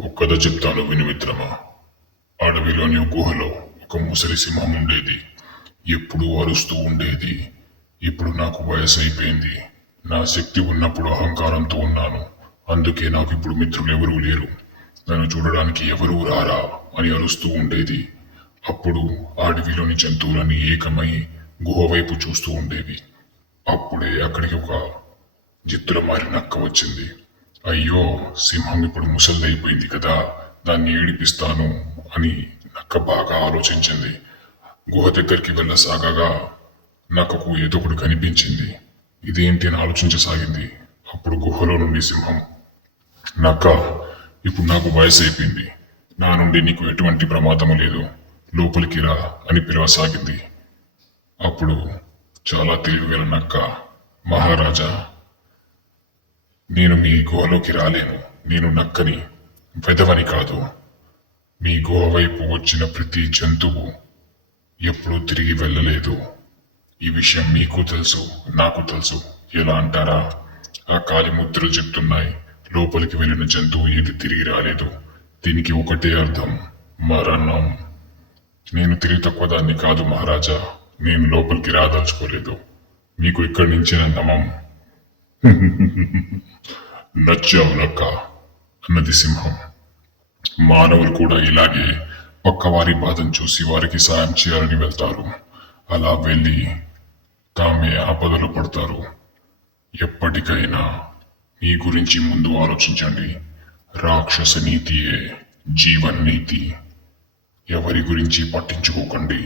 ఒక కథ చెప్తాను విను మిత్రమా. అడవిలోని ఒక గుహలో ఒక ముసలి సింహం ఉండేది. ఎప్పుడూ అరుస్తూ ఉండేది. ఇప్పుడు నాకు వయసు అయిపోయింది. నా శక్తి ఉన్నప్పుడు అహంకారంతో ఉన్నాను. అందుకే నాకు ఇప్పుడు మిత్రులు ఎవరూ లేరు. నన్ను చూడడానికి ఎవరూ రారా అని అరుస్తూ ఉండేది. అప్పుడు అడవిలోని జంతువులన్నీ ఏకమై గుహ వైపు చూస్తూ ఉండేవి. అప్పుడే అక్కడికి ఒక జిత్తుల మారి నక్క వచ్చింది. అయ్యో, సింహం ఇప్పుడు ముసలిదైపోయింది కదా, దాన్ని ఏడిపిస్తాను అని నక్క బాగా ఆలోచించింది. గుహ దగ్గరికి వెళ్ళసాగగా నక్కకు ఏదో ఒకటి కనిపించింది. ఇదేంటి అని ఆలోచించసాగింది. అప్పుడు గుహలో నుండి సింహం, నక్క, ఇప్పుడు నాకు వయసు అయిపోయింది. నా నుండి నీకు ఎటువంటి ప్రమాదము లేదు. లోపలికి రా అని పిలవసాగింది. అప్పుడు చాలా తెలివిగల నక్క, మహారాజా, నేను మీ గుహలోకి రాలేను. నేను నక్కని, వెదవని కాదు. మీ గుహ వైపు వచ్చిన ప్రతి జంతువు ఎప్పుడూ తిరిగి వెళ్ళలేదు. ఈ విషయం మీకు తెలుసు, నాకు తెలుసు. ఎలా అంటారా? ఆ కాలి ముద్రలు చెప్తున్నాయి. లోపలికి వెళ్ళిన జంతువు ఏది తిరిగి రాలేదు. దీనికి ఒకటే అర్థం, మరణం. నేను తిరిగి తక్కువ దాన్ని కాదు మహారాజా. నేను లోపలికి రాదలుచుకోలేదు. మీకు ఇక్కడి నుంచే నమ్మం. నచ్చావు నక్క అన్నది సింహం. మానవులు కూడా ఇలాగే పక్కవారి బాధను చూసి వారికి సాయం చేయాలని వెళ్తారు. అలా వెళ్ళి తామే ఆపదలు పడతారు. ఎప్పటికైనా మీ గురించి ముందు ఆలోచించండి. రాక్షస నీతియే జీవన్ నీతి. ఎవరి గురించి పట్టించుకోకండి.